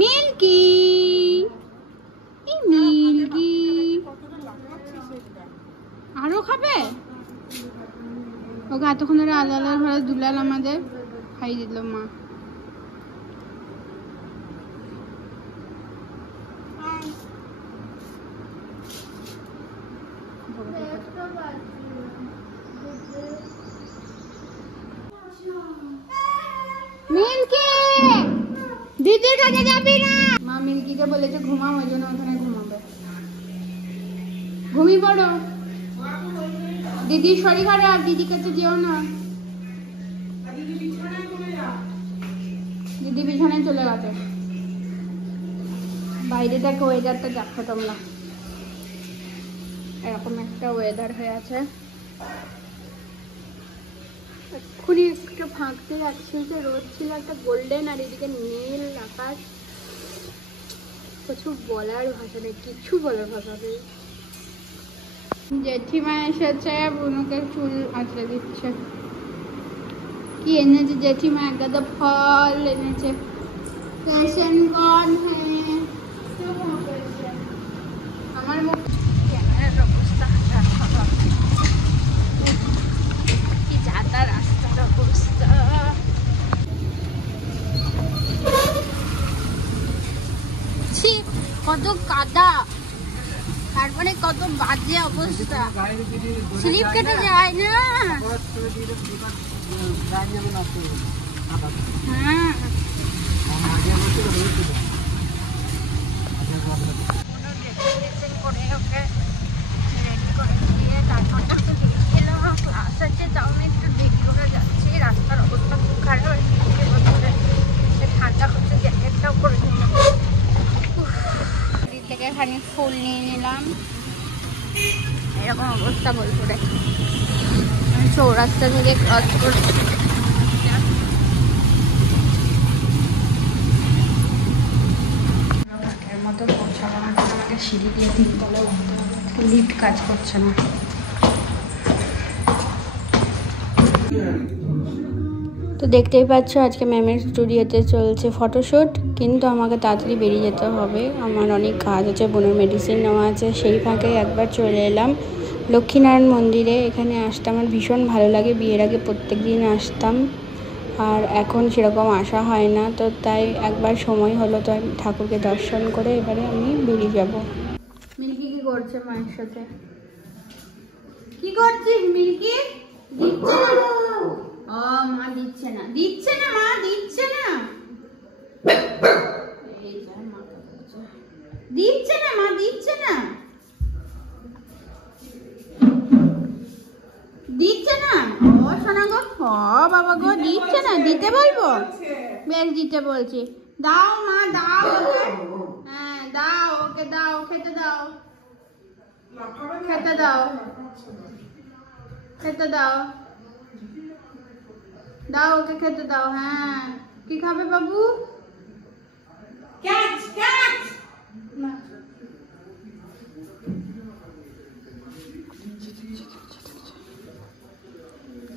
Milky milky আরো খাবে ওকে এতক্ষণ ধরে আলাদার ঘরে দুলাল আমাদের খাই দিল মা। মিল্কি দিদির কাছে যাবি না। মা মিল্কিকে বলেছে ঘুমাও, ওই জন্য ওখানে ঘুমাবে। ঘুমিয়ে পড়ো, দিদির শরীর খারাপ, দিদির কাছে যেও না। দিদি বিছানায় চলে গেছে। বাইরে থেকে ওয়েদারটা দেখো তোমরা, এরকম একটা ওয়েদার হয়ে আছে। এক্ষুনি একটা ফাঁকতে যাচ্ছি, যে রোদ ছিল একটা গোল্ডেন, আর এদিকে নীল আকাশ। কিছু বলার ভাষা নেই, কিছু বলার ভাষা নেই। জেঠিমা এসেছে, বুনুকে চুল আঁচড়ে দিচ্ছে। কি এনেছে জেঠিমা? এক গাদা ফল এনেছে। পেশেন্ট কন হ্যাঁ আমার মুখ ক্যামেরার অবস্থা কি যাতা রাস্তার অবস্থা। ছি কত কাদা, তারপরে কত বাজে অবস্থা, স্লিপ কেটে যায় না। হ্যাঁ করে ওকে রেডি করে দিয়ে তারপর ক্লাস আছে, তাও আমি একটু দেরি করে যাচ্ছি। রাস্তার অবস্থা খুব খারাপ, ঠান্ডা হচ্ছে, জ্যাকেটটাও করে নিলাম। দিক থেকে খানিক ফুল নিয়ে নিলাম। এরকম অবস্থা বোলপুরে। আমি চৌরাস্তা থেকে ক্রস করছি। আগের মতো পৌঁছাবো না, আমাকে সিঁড়ি দিয়ে 3 তলা উঠতে হবে, লিফট কাজ করছে না। তো দেখতেই পাচ্ছ আজকে ম্যামের স্টুডিওতে চলছে ফটোশ্যুট, কিন্তু আমাকে তাড়াতাড়ি বেরিয়ে যেতে হবে, আমার অনেক কাজ আছে, বোনের মেডিসিন নেওয়া আছে। সেই ফাঁকে একবার চলে এলাম লক্ষ্মীনারায়ণ মন্দিরে। এখানে আসতে আমার ভীষণ ভালো লাগে, বিয়ের আগে প্রত্যেক দিন আসতাম, আর এখন সেরকম আসা হয় না। তো তাই একবার সময় হলো, তো ঠাকুরকে দর্শন করে এবারে আমি বেরিয়ে যাব। মিল্কি কি করছে মায়ের সাথে? কি করছিস মিল্কি? দিচ্ছে না। ও মা দিচ্ছে না, দিচ্ছে না মা, দিচ্ছে না, দিচ্ছে না মা, দিচ্ছে না, দিচ্ছে না। ও শোনা গো, ও বাবা গো, দিচ্ছে না, দিতে বলবো? বেশ দিতে বলছি। দাও মা, দাও ওকে, হ্যাঁ দাও ওকে, দাও খেতে দাও, খেতে দাও, খেতে দাও, দাও ওকে খেতে দাও। হ্যাঁ কি খাবে বাবু? Catch catch.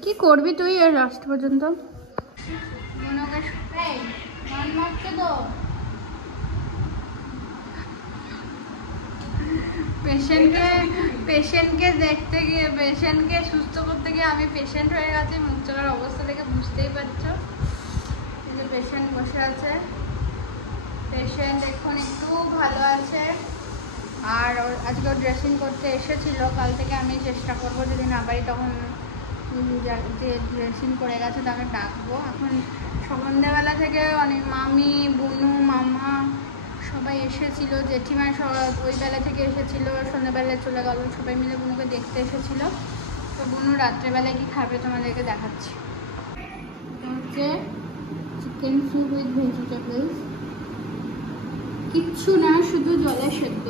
কি করবি তুই এর লাস্ট পর্যন্ত? পেশেন্টকে দেখতে গিয়ে, পেশেন্টকে সুস্থ করতে গিয়ে আমি পেশেন্ট হয়ে গেছি। মুখ চলার অবস্থা দেখে বুঝতেই পারছো। পেশেন্ট বসে আছে, পেশেন্ট এখন একটু ভালো আছে। আর আজকে ড্রেসিং করতে এসেছিল, কাল থেকে আমি চেষ্টা করবো যদি না পারি তখন যে ড্রেসিং করে গেছে তাকে ডাকবো। এখন সন্ধ্যাবেলা থেকে অনেক মামি, বুনু, মামা সবাই এসেছিলো, জেঠিমা সব ওই বেলা থেকে এসেছিলো, সন্ধ্যাবেলায় চলে গেল। সবাই মিলে বুনুকে দেখতে এসেছিলো। তো বুনু রাত্রেবেলায় কি খাবে তোমাদেরকে দেখাচ্ছি। হচ্ছে চিকেন স্যুপ উইথ ভেজিটেবলস, কিচ্ছু না, শুধু জলে সেদ্ধ,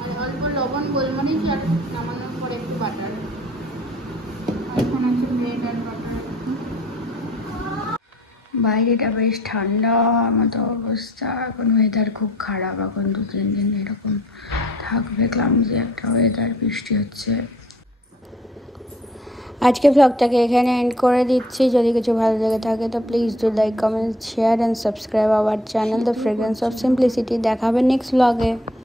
আর অল্প লবণ, গোলমরিচ, আর নামানোর পরে একটু বাটার। এখন আছে ব্রেড আর বাটার। বাইরেটা বেশ ঠান্ডা মতো অবস্থা, এখন ওয়েদার খুব খারাপ, এখন 2-3 দিন এরকম থাকবে, ক্লামজি একটা ওয়েদার, বৃষ্টি হচ্ছে। আজকে ব্লগটাকে এখানে এন্ড করে দিচ্ছি। যদি কিছু ভালো লেগে থাকে তো please do like, comment, share and subscribe our channel the fragrance of simplicity. দেখা হবে নেক্সট ব্লগে।